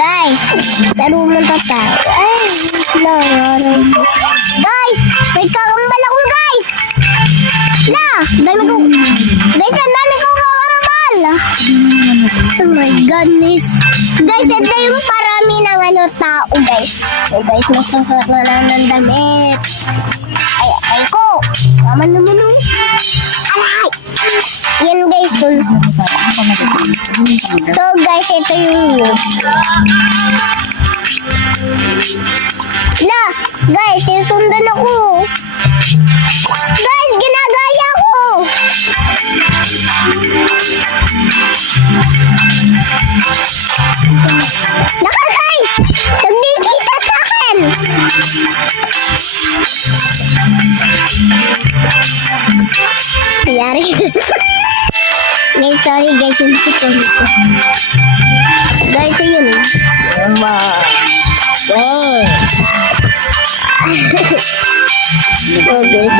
Guys, laro mo pa tayo. Ay, guys, may kakambal ako, guys. Dami ko. Guys, ang dami ko kakambal. Oh my goodness. Guys, ito yung parami ng tao, guys. So, guys, nagsusuot na lang ng damit. Ay ko. Naman naman yung. Alay! Yan, guys. So, guys, ito yung guys, sundan ako. Guys, ginagaya ko. Laka, guys! Nagdikita sa akin! Yari. Guys, sorry guys, yung sipon ko. Guys, yun. Wait. Oh, guys,